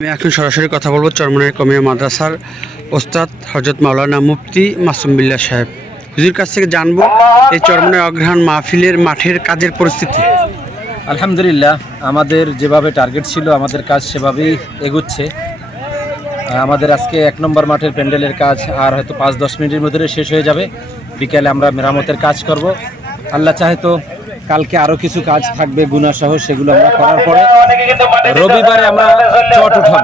আমি এখন সরাসরি কথা বলব চরমনের কমিয়া মাদ্রাসার ওস্তাদ হজরত মাওলানা মুফতি মাসুম বিল্লাহ সাহেব। হুজুর কাছ থেকে জানব এই চরমনের অগ্রহণ মাহফিলের মাঠের কাজের পরিস্থিতি। আলহামদুলিল্লাহ, আমাদের যেভাবে টার্গেট ছিল, আমাদের কাজ সেভাবেই এগুচ্ছে। আমাদের আজকে এক নম্বর মাঠের প্যান্ডেলের কাজ আর হয়তো পাঁচ দশ মিনিটের মধ্যে শেষ হয়ে যাবে। বিকেলে আমরা মেরামতের কাজ করব। আল্লাহ চাহে তো কালকে আরও কিছু কাজ থাকবে গুনা সহ সেগুলো আমরা করার পরে রবিবারে আমরা চট উঠাবো।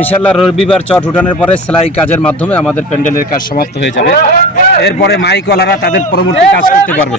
ইনশাল্লাহ রবিবার চট উঠানোর পরে সেলাই কাজের মাধ্যমে আমাদের প্যান্ডেলের কাজ সমাপ্ত হয়ে যাবে। এরপরে মাইকওয়ালারা তাদের পরবর্তী কাজ করতে পারবে।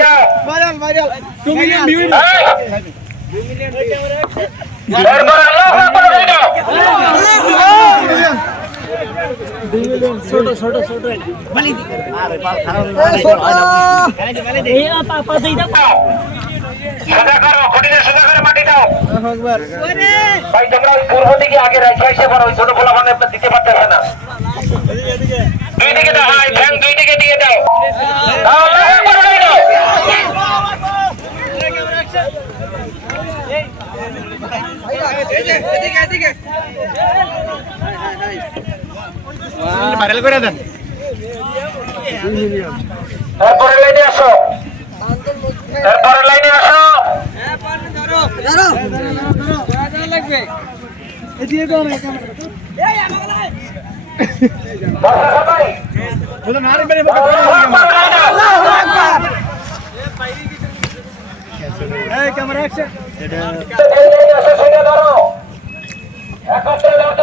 দাও এই! এরপর আল্লাহু আকবার হয়ে দাও। সোজা করো, খুঁটিতে সোজা করে মাটি দাও। ভাই, তোমরা ওই পূর্ব দিকে আগে রাইখে এসে পড়ো, ওই ছোট পোলা মানে দিতে পারতেছে না। দুই দিকে দাও, হ্যাঁ, দুই দিকে দিয়ে দাও। দাও, আল্লাহু আকবার হয়ে দাও। এরপরের লাইনে আসো। এরপরের লাইনে আসো। এই লাইনে আসো, সেটা ধরো। একত্রে দাঁড়াতে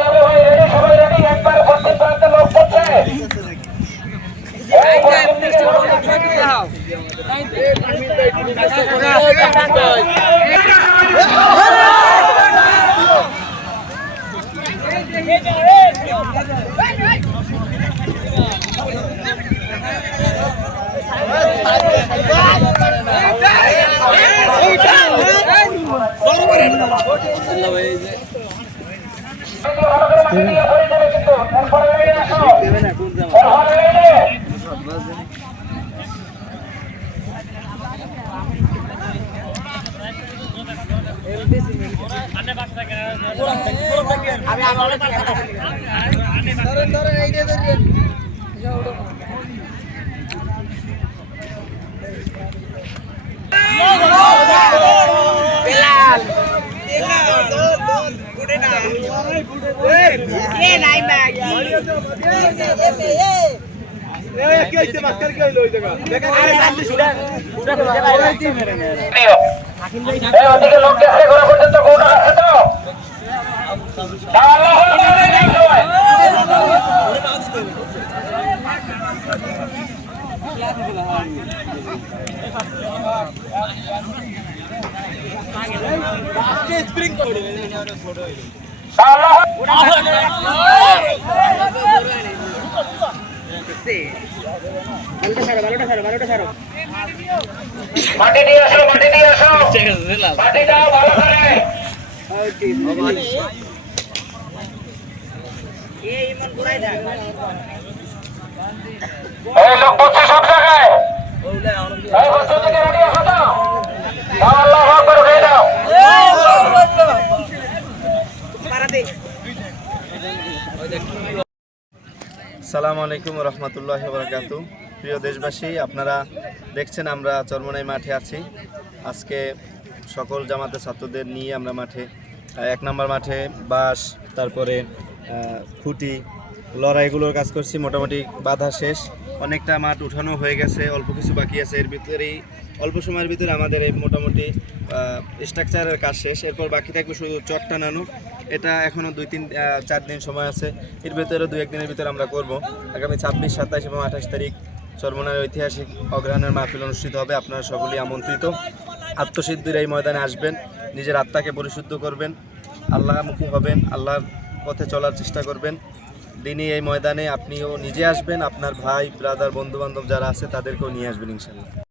পশ্চিম প্রান্তে লোক পড়ছে। এই দিয়ে ভরে দেবে কিন্তু। এরপরের লাইনে আসো। এরপরের লাইনে। দিও। এই ওদিকে লোক গেছে ঘোরা পর্যন্ত কোন আছে তো দাও, আল্লাহু মাটি দিয়ে আসো মাটি দিয়ে আসো মাটি দাও ভালো করে এই লোক বসছে সব জায়গায় এই বসছে থেকে রেডি আসো তো দাও আল্লাহু আকবার উঠিয়ে দাও সালামু আলাইকুম রহমতুল্লাহ বরকাতু। প্রিয় দেশবাসী, আপনারা দেখছেন আমরা চরমনাই মাঠে আছি। আজকে সকল জামাতের ছাত্রদের নিয়ে আমরা মাঠে এক নম্বর মাঠে বাঁশ, তারপরে খুঁটি, লড়াইগুলোর কাজ করছি, মোটামুটি বাধা শেষ। অনেকটা মাঠ উঠানো হয়ে গেছে, অল্প কিছু বাকি আছে। এর ভিতরেই, অল্প সময়ের ভিতরে আমাদের এই মোটামুটি স্ট্রাকচারের কাজ শেষ। এরপর বাকি থাকবে শুধু চট টানানো এটা এখনও দুই তিন চার দিন সময় আছে। এর ভিতরে দু একদিনের ভিতরে আমরা করব। আগামী ছাব্বিশ, সাতাশ এবং আঠাশ তারিখ চরমনার ঐতিহাসিক অগ্রহণের মাহফিল অনুষ্ঠিত হবে। আপনারা সকলেই আমন্ত্রিত। আত্মসিদ্ধির এই ময়দানে আসবেন। নিজের আত্মাকে পরিশুদ্ধ করবেন। আল্লাহমুখী হবেন। আল্লাহর পথে চলার চেষ্টা করবেন। দিনই এই ময়দানে আপনিও নিজে আসবেন। আপনার ভাই ব্রাদার বন্ধু বান্ধব যারা আছে, তাদেরকেও নিয়ে আসবেন ইনশাল্লাহ